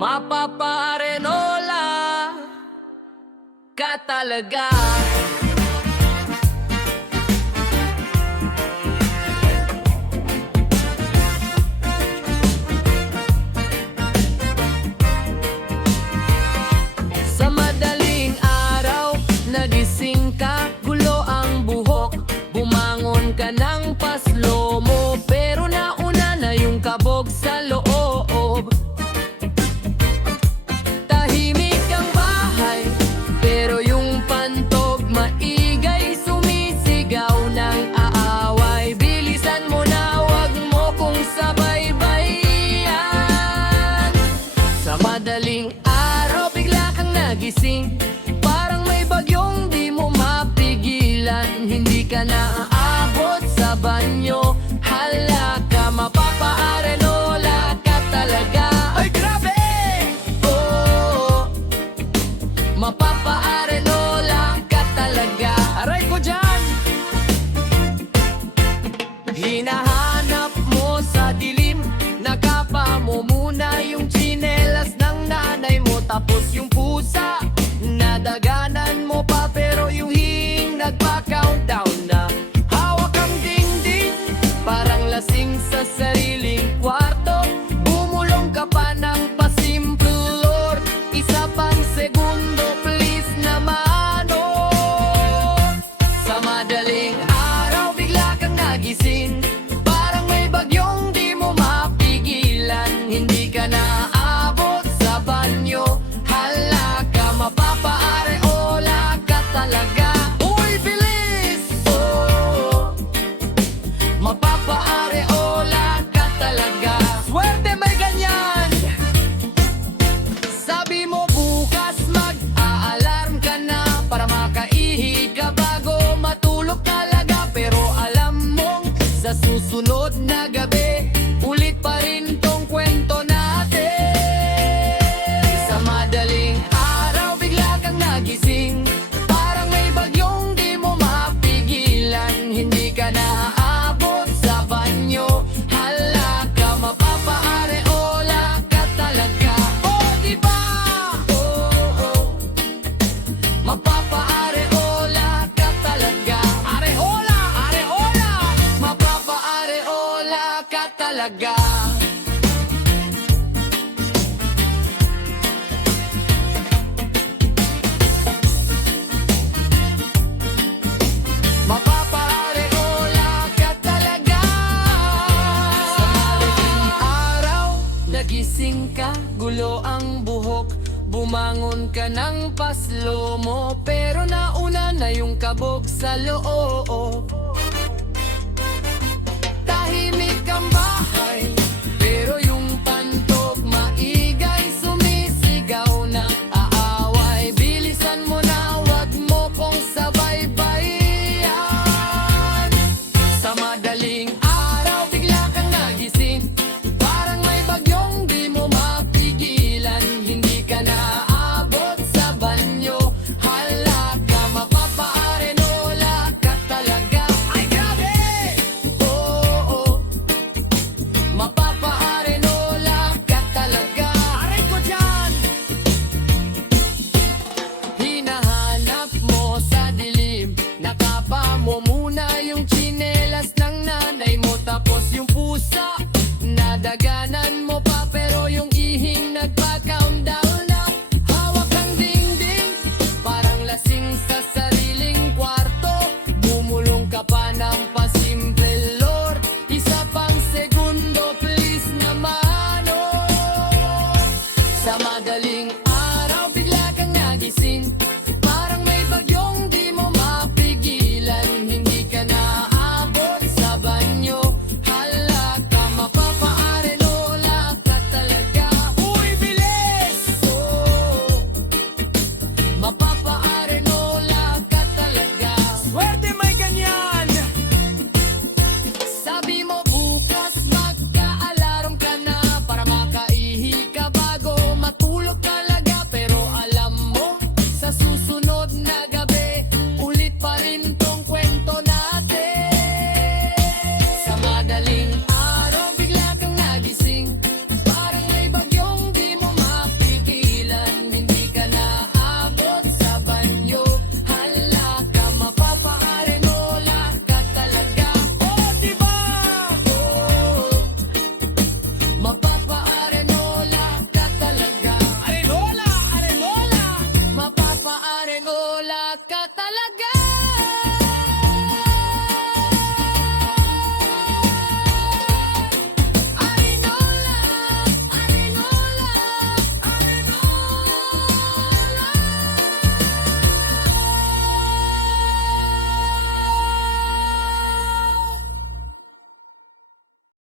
Mapaparenola ka talaga. Sa madaling araw, nagising ka, gulo ang buhok, bumangon ka ng paslo mo, pero nauna na yung kabog sa loob. Tahimik ang bahay, pero yung pantog maigay, sumisigaw ng aaway. Bilisan mo na, wag mo kong sabaybayan. Sa madaling araw, bigla kang nagising, parang may bagyong di mo mapigilan. Hindi ka naaabot sa banyo, hala ka, mapapaarenola ka talaga. Ay grabe! Oh, mapapaarenola ka talaga. Aray ko dyan! Hinahanap mo sa dilim, nakapa mo muna yung tsinelas ng nanay mo, tapos yung pusa nadaganan mo pa, pero yung hing nagpa-countdown na. Hawak ang dingding, parang lasing sa sariling kwarto, bumulong ka pa ng pasimple, Lord. Isa pang segundo, please naman, oh. Sa madaling araw, bigla kang nagising, parang may bagyong di mo mapigilan. Hindi ka naaabot sa banyo, hala ka, mapapaareola ka talaga. Uy, bilis! Oh, mapapaareola ka talaga. Swerte may ganyan! Sabi mo bukas mag-a-alarm ka na para makaihi ka bago matulog talaga, pero alam mong sa susunod na gabi ulit pa rin tong kwento natin. Sa madaling araw, bigla kang nagising, parang may bagyong di mo mapigilan. Hindi ka naaabot sa banyo, hala ka, mapapaareola ka talaga. Oh, diba? Oh, oh, mapapaareola ka talaga. Areola, areola, mapapaareola ka talaga. Mapapaareola ka talaga. Sa madaling araw, nagising ka, gulo ang buhok, bumangon ka ng paslo mo, pero nauna na yung kabog sa loob. Tahimik ang bahay,